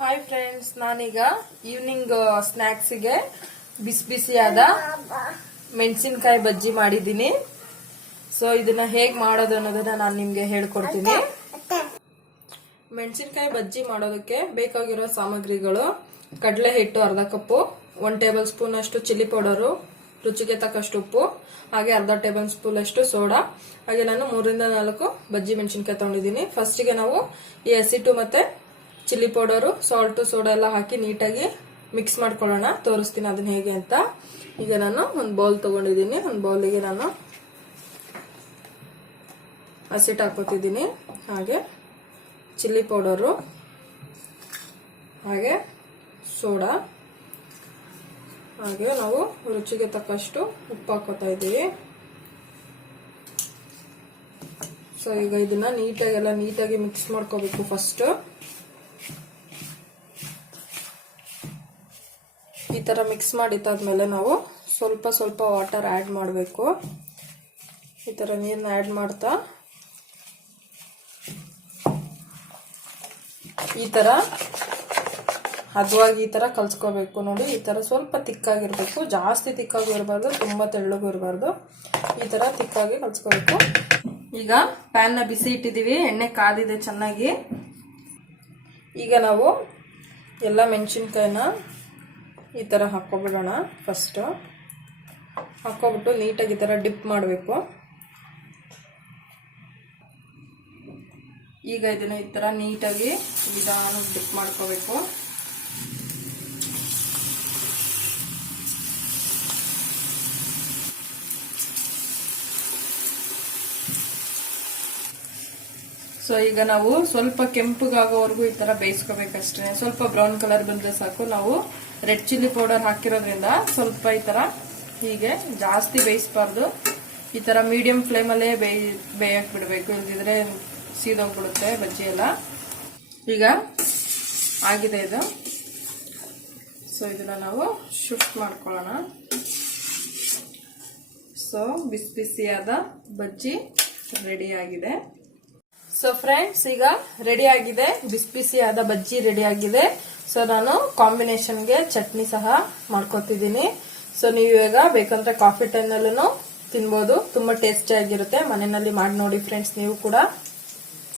Hi friends, ನಾನೀಗ evening ಸ್ನಾಕ್ಸ್ಗೆ ಬಿಸಿ ಬಿಸಿಯಾದ ಮೆಣಸಿನಕಾಯಿ ಬಜ್ಜಿ ಮಾಡಿದ್ದೀನಿ. ಸೊ ಇದನ್ನ ಹೇಗ್ ಮಾಡೋದು ಅನ್ನೋದನ್ನ ನಾನು ನಿಮ್ಗೆ ಹೇಳ್ಕೊಡ್ತೀನಿ. ಮೆಣಸಿನಕಾಯಿ ಬಜ್ಜಿ ಮಾಡೋದಕ್ಕೆ ಬೇಕಾಗಿರೋ ಸಾಮಗ್ರಿಗಳು: ಕಡಲೆ ಹಿಟ್ಟು ಅರ್ಧ ಕಪ್ಪು, 1 ಟೇಬಲ್ ಸ್ಪೂನ್ ಅಷ್ಟು ಚಿಲ್ಲಿ ಪೌಡರು, ರುಚಿಗೆ ತಕ್ಕಷ್ಟು ಉಪ್ಪು, ಹಾಗೆ ಅರ್ಧ ಟೇಬಲ್ ಸ್ಪೂನ್ ಅಷ್ಟು ಸೋಡಾ, ಹಾಗೆ ನಾನು 3 ರಿಂದ 4 ಬಜ್ಜಿ ಮೆಣಸಿನಕಾಯಿ ತಗೊಂಡಿದ್ದೀನಿ. ಫಸ್ಟಿಗೆ ನಾವು ಈ ಹಸಿಟ್ಟು ಮತ್ತೆ ಚಿಲ್ಲಿ ಪೌಡರು, ಸಾಲ್ಟ್, ಸೋಡಾ ಎಲ್ಲ ಹಾಕಿ ನೀಟಾಗಿ ಮಿಕ್ಸ್ ಮಾಡ್ಕೊಳ್ಳೋಣ. ತೋರಿಸ್ತೀನಿ ಅದನ್ನ ಹೇಗೆ ಅಂತ. ಈಗ ನಾನು ಒಂದು ಬೌಲ್ ತಗೊಂಡಿದ್ದೀನಿ. ಒಂದು ಬೌಲಿಗೆ ನಾನು ಹಸಿಟ್ಟು ಹಾಕೋತಿದ್ದೀನಿ, ಹಾಗೆ ಚಿಲ್ಲಿ ಪೌಡರು, ಹಾಗೆ ಸೋಡಾ, ಹಾಗೆ ನಾವು ರುಚಿಗೆ ತಕ್ಕಷ್ಟು ಉಪ್ಪು ಹಾಕೋತಾ ಇದ್ದೀವಿ. ಸೊ ಈಗ ಇದನ್ನ ನೀಟಾಗಿ ಮಿಕ್ಸ್ ಮಾಡ್ಕೋಬೇಕು. ಫಸ್ಟ್ ಈ ತರ ಮಿಕ್ಸ್ ಮಾಡಿದ್ದಾದ್ಮೇಲೆ ನಾವು ಸ್ವಲ್ಪ ಸ್ವಲ್ಪ ವಾಟರ್ ಆಡ್ ಮಾಡಬೇಕು. ಈ ತರ ನೀರನ್ನ ಆಡ್ ಮಾಡ್ತಾ ಈ ತರ ಹದವಾಗಿ ಈ ತರ ಕಲ್ಸ್ಕೋಬೇಕು. ನೋಡಿ, ಈ ತರ ಸ್ವಲ್ಪ ತಿಕ್ಕಾಗಿರ್ಬೇಕು, ಜಾಸ್ತಿ ತಿಕ್ಕಾಗೂ ಇರಬಾರ್ದು, ತುಂಬಾ ತೆಳ್ಳಗೂ ಇರಬಾರ್ದು. ಈ ತರ ತಿಕ್ಕಾಗಿ ಕಲ್ಸ್ಕೋಬೇಕು. ಈಗ ಪ್ಯಾನ್ ನ ಬಿಸಿ ಇಟ್ಟಿದೀವಿ, ಎಣ್ಣೆ ಕಾದಿದೆ ಚೆನ್ನಾಗಿ. ಈಗ ನಾವು ಎಲ್ಲ ಮೆಣಸಿನಕಾಯಿನ ಈ ತರ ಹಾಕೋಬಿಡೋಣ. ಫಸ್ಟ್ ಹಾಕೋಬಿಟ್ಟು ನೀಟಾಗಿ ಈ ತರ ಡಿಪ್ ಮಾಡಬೇಕು. ಈಗ ಇದನ್ನ ಈ ತರ ನೀಟಾಗಿ ನಿಧಾನವಾಗಿ ಡಿಪ್ ಮಾಡ್ಕೋಬೇಕು. ಸೊ ಈಗ ನಾವು ಸ್ವಲ್ಪ ಕೆಂಪಗಾಗೋವರೆಗೂ ಈ ತರ ಬೇಯಿಸ್ಕೋಬೇಕಷ್ಟೇ. ಸ್ವಲ್ಪ ಬ್ರೌನ್ ಕಲರ್ ಬಂದ್ರೆ ಸಾಕು. ನಾವು ರೆಡ್ ಚಿಲ್ಲಿ ಪೌಡರ್ ಹಾಕಿರೋದ್ರಿಂದ ಸ್ವಲ್ಪ ಈ ತರ ಹೀಗೆ ಜಾಸ್ತಿ ಬೇಯಿಸಬಾರ್ದು. ಈ ತರ ಮೀಡಿಯಂ ಫ್ಲೇಮ್ ಅಲ್ಲೇ ಬೇಯಕ್ ಬಿಡಬೇಕು, ಇಲ್ದಿದ್ರೆ ಸೀದೋಗ್ಬಿಡುತ್ತೆ ಬಜ್ಜಿ ಎಲ್ಲ. ಈಗ ಆಗಿದೆ ಇದು. ಸೊ ಇದನ್ನ ನಾವು ಶಿಫ್ಟ್ ಮಾಡ್ಕೊಳ್ಳೋಣ. ಸೊ ಬಿಸಿ ಬಿಸಿಯಾದ ಬಜ್ಜಿ ರೆಡಿ ಆಗಿದೆ. ಸೊ ಫ್ರೆಂಡ್ಸ್, ಈಗ ರೆಡಿ ಆಗಿದೆ, ಬಿಸಿ ಬಿಸಿಯಾದ ಬಜ್ಜಿ ರೆಡಿ ಆಗಿದೆ. ಸೊ ನಾನು ಕಾಂಬಿನೇಷನ್ಗೆ ಚಟ್ನಿ ಸಹ ಮಾಡ್ಕೊತಿದ್ದೀನಿ. ಸೊ ನೀವು ಇವಾಗ ಬೇಕಂದ್ರೆ ಕಾಫಿ ಟೈಮ್ನಲ್ಲೂ ತಿನ್ಬೋದು. ತುಂಬಾ ಟೇಸ್ಟಿ ಆಗಿರುತ್ತೆ. ಮನೆಯಲ್ಲಿ ಮಾಡಿ ನೋಡಿ ಫ್ರೆಂಡ್ಸ್, ನೀವು ಕೂಡ.